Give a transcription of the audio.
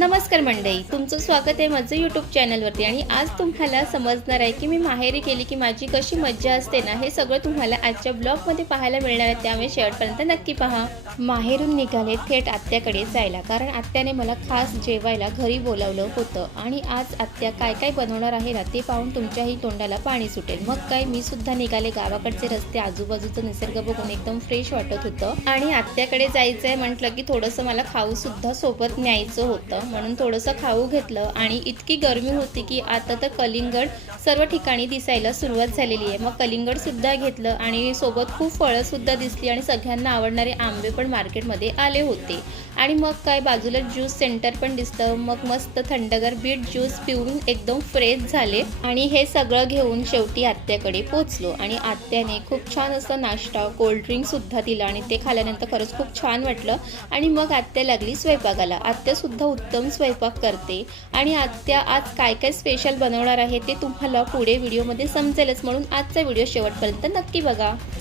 नमस्कार मंडळी, तुमचं स्वागत आहे माझं यूट्यूब चॅनलवरती। आणि आज तुम्हाला समजणार आहे की मी माहेरी गेली की माझी कशी मज्जा असते ना, हे सगळं तुम्हाला आजच्या ब्लॉगमध्ये पाहायला मिळणार आहे, त्यामुळे शेवटपर्यंत नक्की पहा। माहेरून निघाले थेट आत्याकडे जायला, कारण आत्याने मला खास जेवायला घरी बोलावलं होतं आणि आज आत्या काय काय बनवणार आहे ना ते पाहून तुमच्याही तोंडाला पाणी सुटेल। मग काय, मी सुद्धा निघाले। गावाकडचे रस्ते, आजूबाजूचं निसर्ग बघून एकदम फ्रेश वाटत होतं आणि आत्याकडे जायचंय म्हटलं की थोडंसं मला खाऊ सुद्धा सोबत न्यायचं होतं, म्हणून थोडंसं खाऊ घेतलं। आणि इतकी गरमी होती की आता तर कलिंगड सर्व ठिकाणी दिसायला सुरुवात झालेली आहे। मग कलिंगड सुद्धा घेतलं आणि सोबत खूप फळं सुद्धा दिसली आणि सगळ्यांना आवडणारे आंबे पण मार्केटमध्ये आले होते। आणि मग काय, बाजूला ज्यूस सेंटर पण दिसतं। मग मस्त थंडगार बीट ज्यूस पिऊन एकदम फ्रेश झाले आणि हे सगळं घेऊन शेवटी आत्याकडे पोचलो। आणि आत्याने खूप छान असं नाश्ता, कोल्ड्रिंक सुद्धा दिला आणि ते खाल्यानंतर खरंच खूप छान वाटलं। आणि मग आत्या लागली स्वयंपाकाला। आत्या सुद्धा उत्तम स्वयंपाक करते आणि आत्या आज काय काय स्पेशल बनवणार आहे ते तुम्हाला पुढे व्हिडिओमध्ये समजेलच, म्हणून आजचा व्हिडिओ शेवटपर्यंत नक्की बघा।